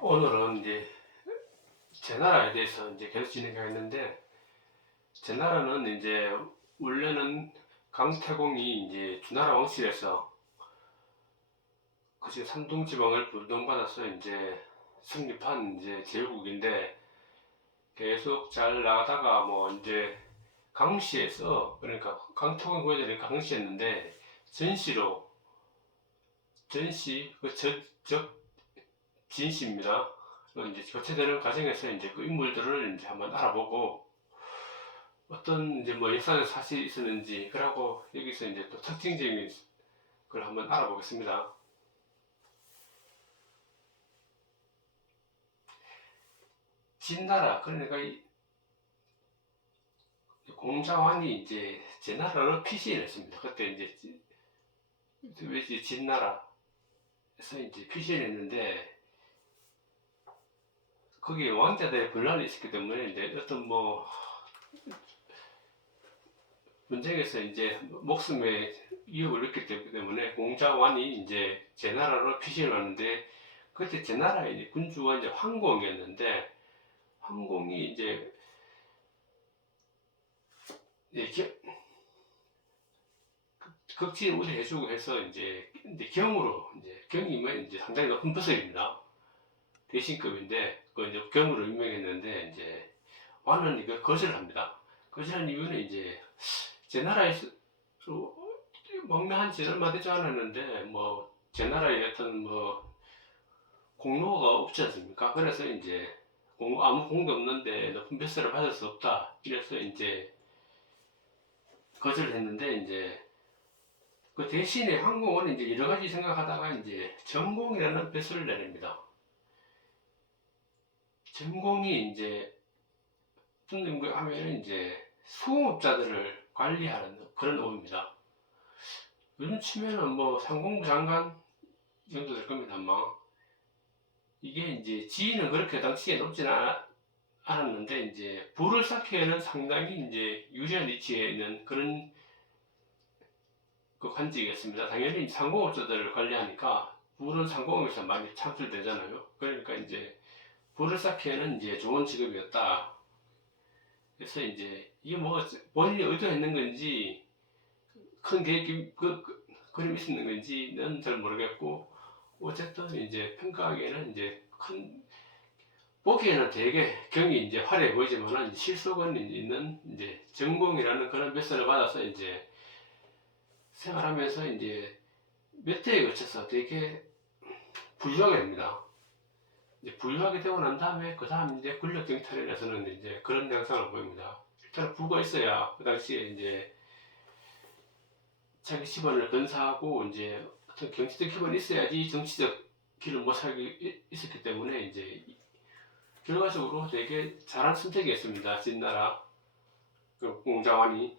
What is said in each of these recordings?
오늘은 이제 제 나라에 대해서 이제 계속 진행하겠는데, 제 나라는 이제 원래는 강태공이 이제 주나라 왕실에서 그중山东지방을 분동받아서 이제 성립한 이제 제국인데, 계속 잘 나가다가 뭐 이제 강시에서, 그러니까 강태공 후예들이 강시했는데 전시로, 전시 적 진시입니다. 이제 교체되는 과정에서 이제 그 인물들을 이제 한번 알아보고, 어떤 이제 뭐 역사적 사실이 있었는지, 그러고 여기서 이제 또 특징적인 걸 한번 알아보겠습니다. 진나라, 그러니까 이 공자환이 이제 제 나라로 피신을 했습니다. 그때 이제 왜 진나라에서 이제 피신을 했는데, 거기 왕자들의 분란이 있었기 때문에 이제 어떤 뭐 분쟁에서 이제 목숨에 위협을 느꼈기 때문에 공자환이 이제 제 나라로 피신을 하는데, 그때 제 나라의 군주가 이제 황공이었는데, 황공이 이제 극진 우대해주고 해서 이제 경으로 이제 경이면 이제 상당히 높은 부서입니다. 대신급인데 그 이제 경으로 임명했는데, 이제 완은 이거 거절을 합니다. 거절한 이유는 이제 제 나라에서 망명한 지 얼마 되지 않았는데 뭐 제 나라에 어떤 뭐 공로가 없지 않습니까? 그래서 이제 아무 공도 없는데 높은 벼슬을 받을 수 없다. 이래서 이제 거절을 했는데, 이제 그 대신에 항공은 이제 여러 가지 생각하다가 이제 전공이라는 벼슬을 내립니다. 전공이 이제 어떤 연구 하면은 이제 수공업자들을 관리하는 그런 업입니다. 요즘 치면은 뭐 상공부 장관 정도 될 겁니다, 아마. 이게 이제 지위는 그렇게 당시에 높지는 않았는데, 이제 부를 쌓기에는 상당히 이제 유리한 위치에 있는 그런 그 관직이었습니다. 당연히 상공업자들을 관리하니까 부는 상공업에서 많이 창출되잖아요. 그러니까 이제 부를 쌓기에는 이제 좋은 직업이었다. 그래서 이제 이게 뭐 본인이 의도했는 건지 큰 계획이 그림이 있었는 건지는 잘 모르겠고, 어쨌든 이제 평가하기에는 이제 큰, 보기에는 되게 경이 이제 화려해 보이지만 실속은 있는 이제 전공이라는 그런 몇 살을 받아서 이제 생활하면서 이제 몇 대에 걸쳐서 되게 부유하게 됩니다. 이제 부유하게 되고 난 다음에 그 다음 이제 권력 경탈에 나서는 이제 그런 양상을 보입니다. 일단 부가 있어야 그 당시에 이제 자기 집안을 건사하고 이제 어떤 경제적 기반이 있어야지 정치적 길을 못 살기 있었기 때문에, 이제 결과적으로 되게 잘한 선택이었습니다. 진나라 그 공자환이.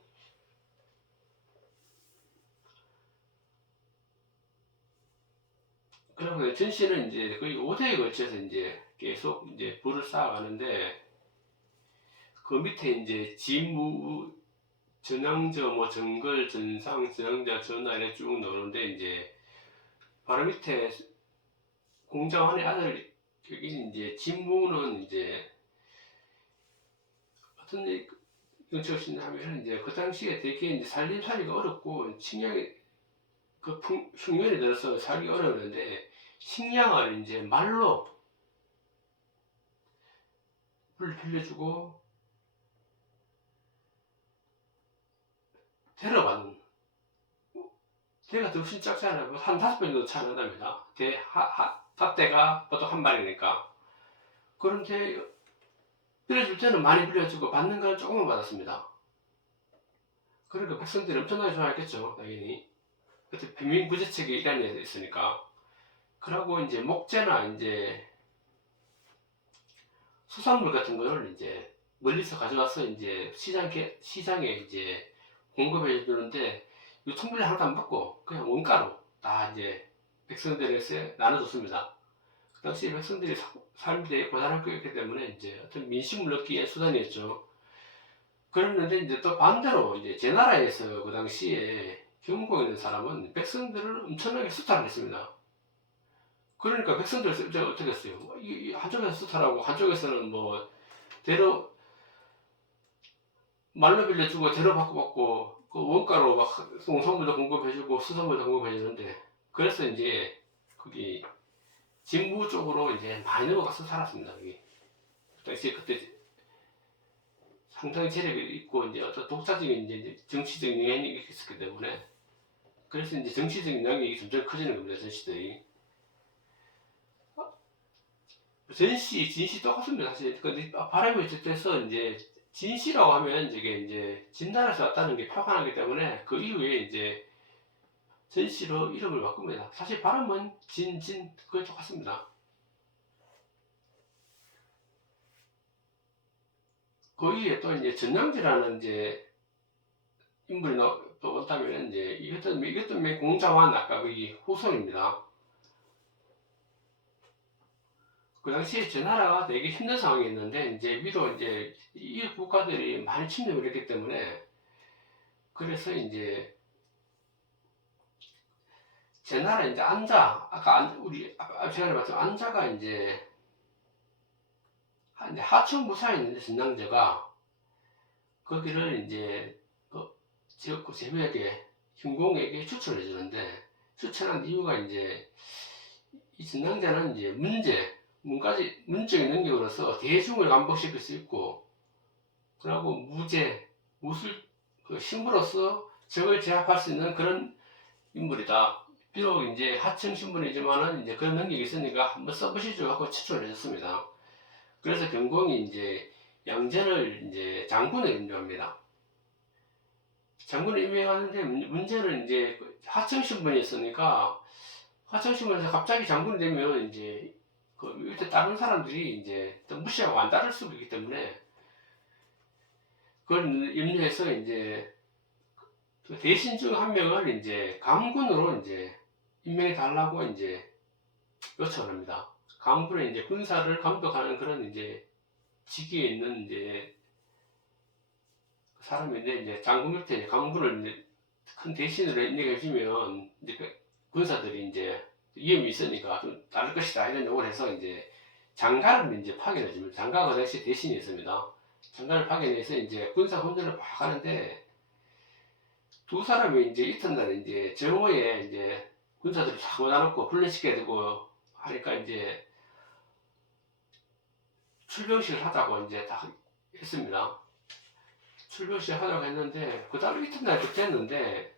그리고 전씨는 이제 거의 5대에 걸쳐서 이제 계속 이제 부를 쌓아가는데, 그 밑에 이제 지무, 전왕저, 뭐 정걸, 전상, 전왕자, 전하 이렇게 쭉 나오는데, 이제 바로 밑에 공자환의 아들, 여기 이제 진무는 이제 어떤 정치였냐 하면, 이제 그 당시에 되게 이제 살림살이가 어렵고 식량이 그 흉년에 들어서 살기 어려웠는데, 식량을 이제 말로 빌려주고 데려가는, 대가 훨씬 작잖아요. 한 5배 정도 차 난답니다. 대가 보통 한 마리니까. 그런데 빌려줄 때는 많이 빌려주고 받는 건 조금만 받았습니다. 그러니까 백성들이 엄청나게 좋아했겠죠, 당연히. 그때 빈민구제책이 이란에 있으니까. 그러고 이제 목재나 이제 수산물 같은 거를 이제 멀리서 가져와서 이제 시장에 이제 공급해 주는데, 유통비를 하나도 안 받고 그냥 원가로 다 이제 백성들에게 나눠줬습니다. 그 당시 백성들이 삶이 되게 고단했기 때문에 이제 어떤 민심을 얻기의 수단이었죠. 그랬는데 이제 또 반대로 이제 제 나라에서 그 당시에 경공에 있는 사람은 백성들을 엄청나게 수탈했습니다. 그러니까 백성들 어떻게 했어요? 한쪽에서 수탈하고 한쪽에서는 뭐 대로 말로 빌려주고 대로 받고 그 원가로 막 농산물도 공급해주고 수산물도 공급해주는데 그래서 이제 거기 진부 쪽으로 이제 많이 넘어가서 살았습니다. 거기 당시 그때 상당히 재력이 있고 이제 어떤 독자적인 이제 정치적 영향이 있었기 때문에 그래서 이제 정치적인 영향이 점점 커지는 겁니다. 전시들이 전시 진시 똑같습니다. 사실 근데 바람이 어쨌든 이제 진시라고 하면 이제 진나라에서 왔다는 게 표현하기 때문에 그 이후에 이제 전시로 이름을 바꿉니다. 사실 발음은 그게 똑같습니다. 거기에 또 이제 전량지라는 이제 인물이 또 온다면 이제 이것도 공자완 아까 거기 후손입니다. 그 당시에 전나라가 되게 힘든 상황이었는데 이제 위로 이제 이 국가들이 많이 침략을 했기 때문에 그래서 이제 제나라 이제 아까 우리 앞 시간에 봤던 안자가 이제 하천무사에 있는데 전랑제가 거기를 이제 지역구 제후에게 흉공에게 추천해 주는데 추천한 이유가 이제 이 전랑제는 이제 문적인 능력으로서 대중을 감복시킬 수 있고 그리고 무술 그 신부로서 적을 제압할 수 있는 그런 인물이다. 비록 이제 하청 신분이지만은 이제 그런 능력이 있으니까 한번 써보시죠 하고 추천을 해줬습니다. 그래서 경공이 이제 양제를 이제 장군을 임명합니다. 장군을 임명하는데 문제는 이제 하청 신분이 있으니까 하청 신분에서 갑자기 장군이 되면 이제 그 밑에 다른 사람들이 이제 또 무시하고 안 따를 수가 있기 때문에 그걸 염려해서 이제 그 대신 중 한 명을 이제 감군으로 이제 임명해 달라고 이제 요청을 합니다. 감군은 이제 군사를 감독하는 그런 이제 직위에 있는 이제 사람인데 이제 장군 밑에 감군을 이제 큰 대신으로 임명해 주면 이제 그 군사들이 이제 위험이 있으니까 좀 따를 것이다 이런 요구를 해서 이제 장가를 이제 파견해 줍니다. 장가가 그 당시 대신이 있습니다. 장가를 파견해서 이제 군사 훈련을 막 하는데 두 사람이 이제 이튿날 이제 정오에 이제 군사들을 다 모아놓고 훈련시켜야 되고 하니까 이제 출병식을 하자고 이제 다 했습니다. 출병식 하자고 했는데 그 다음 이튿날 그때 했는데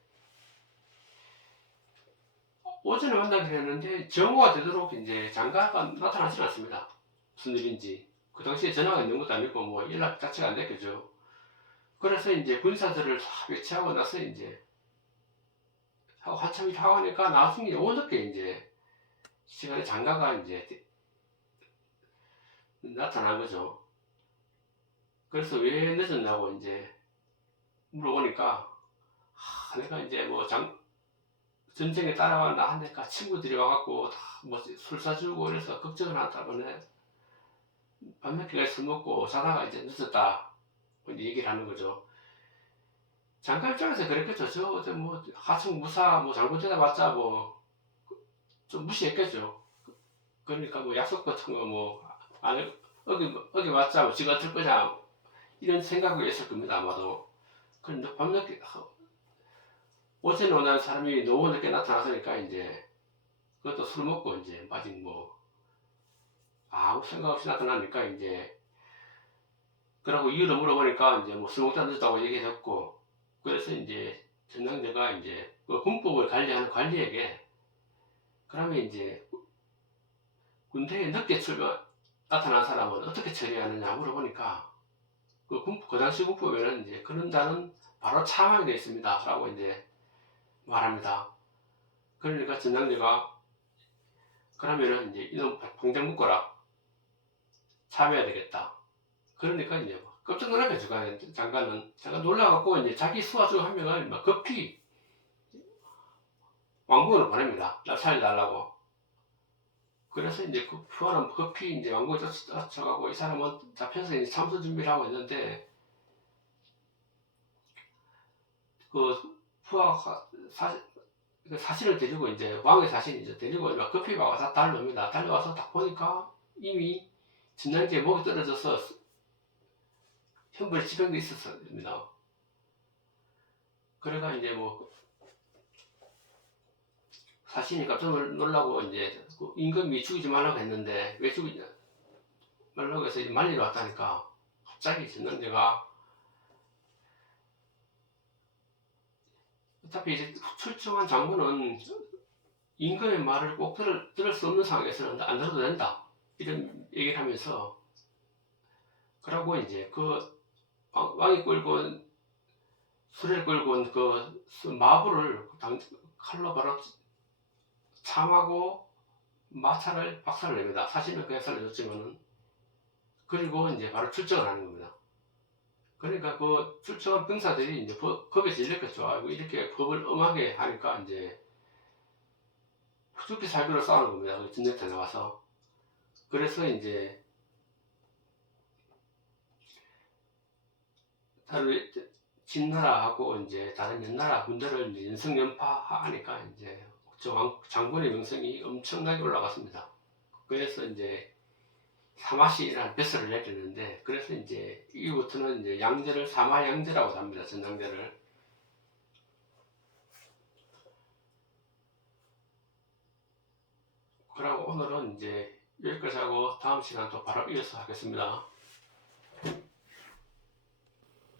오전에 만나기로 했는데 정오가 되도록 이제 장가가 나타나지 않습니다. 무슨 일인지 그 당시에 전화가 있는 것도 아니고 뭐 연락 자체가 안 됐겠죠. 그래서 이제 군사들을 다 배치하고 나서 이제 하고 한참 일하고 하니까 나중에 오늦게 이제 시간에 장가가 이제 나타난 거죠. 그래서 왜 늦었냐고 이제 물어보니까 내가 이제 뭐 전쟁에 따라왔나 하니까 친구들이 와갖고 다 뭐 술 사주고 그래서 걱정을 하다 보네 밤늦게까지 술 먹고 자다가 이제 늦었다 이제 얘기를 하는 거죠. 장가 입장에서 그랬겠죠. 뭐 하층 무사 뭐 장군 되다 봤자 뭐 좀 무시했겠죠. 그러니까 뭐 약속 같은 거 뭐 안 어기 왔자 뭐 지가 어떨 거냐 이런 생각이 있을 겁니다 아마도. 그런데 밤늦게 오전에 오는 사람이 너무 늦게 나타나서니까 이제 그것도 술 먹고 이제 아직 뭐 아무 생각 없이 나타나니까 이제 그러고 이유를 물어보니까 이제 뭐 술 먹다 늦었다고 얘기했고 그래서 이제 전당대가 이제 그 군법을 관리하는 관리에게 그러면 이제 군대에 늦게 나타난 사람은 어떻게 처리하느냐 물어보니까 그 당시 군법에는 이제 그런 자는 바로 참하게 되어 있습니다 라고 이제 말합니다. 그러니까 전당대가 그러면은 이제 이놈 당장 묶어라 참여해야 되겠다. 그러니까 이제 깜짝 놀라겠죠. 장관은 놀라갖고 이제 자기 수하 중 한 명을 막 급히 왕궁으로 보냅니다. 나 살려달라고. 그래서 이제 그 푸아는 급히 이제 왕궁에 쫓아가고 이 사람은 잡혀서 이제 참수 준비를 하고 있는데 그 푸아가 사신을 데리고 이제 왕의 사신이죠. 데리고 막 급히 와서 달려옵니다. 달려와서 딱 보니까 이미 진난지에 목이 떨어져서 형벌 지병도 있었습니다. 그래가 이제 뭐 사신이 깜짝 놀라고 이제 그 임금이 죽이지 말라고 했는데 왜 죽이지 말라고 해서 말리러 왔다니까 갑자기 진난제가 어차피 이제 출정한 장군은 임금의 말을 꼭 들을 수 없는 상황에서는 안 들어도 된다. 이런 얘기를 하면서, 그러고 이제 그 왕이 끌고 온, 수레를 끌고 온 그 마부를 칼로 바로 참하고 마차를 박살을 냅니다. 사실은 그냥 살려줬지만은. 그리고 이제 바로 출정을 하는 겁니다. 그러니까 그 출정한 병사들이 이제 겁에 질렸겠죠. 아이고, 이렇게 법을 엄하게 하니까 이제 죽기 살기로 싸우는 겁니다. 그 진격대 나와서. 그래서 이제 다른 진나라하고 이제 다른 연나라 군대를 이제 연승연파하니까 이제 장군의 명성이 엄청나게 올라갔습니다. 그래서 이제 사마시라는 벼슬을 내리는데, 그래서 이제 이후부터는 이제 양제를 사마양제라고 합니다. 전당대를. 그리고 오늘은 이제 여기까지 하고 다음 시간 또 바로 이어서 하겠습니다.